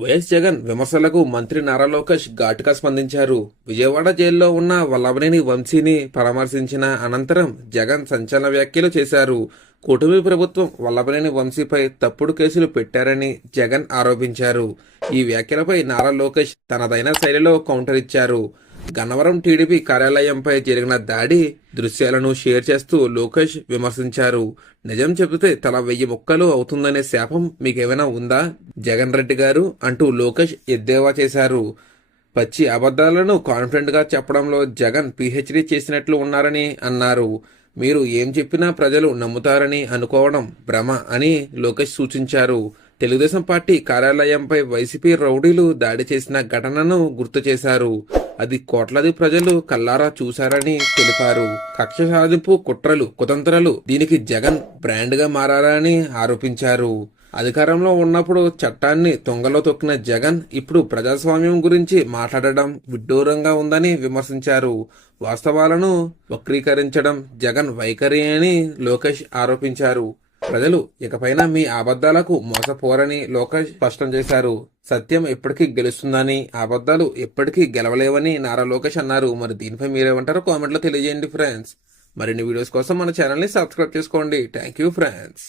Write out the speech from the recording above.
YS Jagan విమర్శలకు మంత్రి నారా లోకేష్ ఘాటుగా స్పందించారు. విజయవాడ జైల్లో ఉన్న వల్లభనేని వంశీని పరామర్శించిన అనంతరం జగన్ సంచలన వ్యాఖ్యలు చేశారు. కూటమి ప్రభుత్వం వల్లభనేని వంశీపై తప్పుడు కేసులు పెట్టారని జగన్ ఆరోపించారు. ఈ వ్యాఖ్యలపై నారా లోకేష్ తనదైన శైలిలో కౌంటర్ ఇచ్చారు. గన్నవరం టీడీపీ కార్యాలయంపై జరిగిన దాడి దృశ్యాలను షేర్ చేస్తూ లోకేష్ విమర్శించారు. నిజం చెబితే తల 1000 ముక్కలు అవుతుందనే శాపం మీకేమైనా ఉందా జగన్ రెడ్డి గారు అంటూ లోకేష్ ఎద్దేవా చేశారు. పచ్చి అబద్ధాలను కాన్ఫిడెంట్ గా చెప్పడంలో జగన్ పీహెచ్డీ చేసినట్లు ఉన్నారని అన్నారు. మీరు ఏం చెప్పినా ప్రజలు నమ్ముతారని అనుకోవడం భ్రమ అని లోకేష్ సూచించారు. తెలుగుదేశం పార్టీ కార్యాలయంపై వైసీపీ రౌడీలు దాడి చేసిన ఘటనను గుర్తు చేశారు. అది కోట్లాది ప్రజలు కల్లారా చూశారని తెలిపారు. కక్ష సాధింపు కుట్రలు కుతంత్రాలు దీనికి జగన్ బ్రాండ్ గా మారారని ఆరోపించారు. అధికారంలో ఉన్నప్పుడు చట్టాన్ని తొంగలో తొక్కిన జగన్ ఇప్పుడు ప్రజాస్వామ్యం గురించి మాట్లాడడం విడ్డూరంగా ఉందని విమర్శించారు. వాస్తవాలను వక్రీకరించడం జగన్ వైఖరి అని లోకేష్ ఆరోపించారు. ప్రజలు ఇకపైన మీ అబద్ధాలకు మోసపోరని లోకేష్ స్పష్టం చేశారు. సత్యం ఎప్పటికీ గెలుస్తుందని, అబద్ధాలు ఎప్పటికీ గెలవలేవని నారా లోకేష్ అన్నారు. మరి దీనిపై మీరేమంటారో కామెంట్లో తెలియజేయండి ఫ్రెండ్స్. మరిన్ని వీడియోస్ కోసం మన ఛానల్ని సబ్స్క్రైబ్ చేసుకోండి. Thank you friends.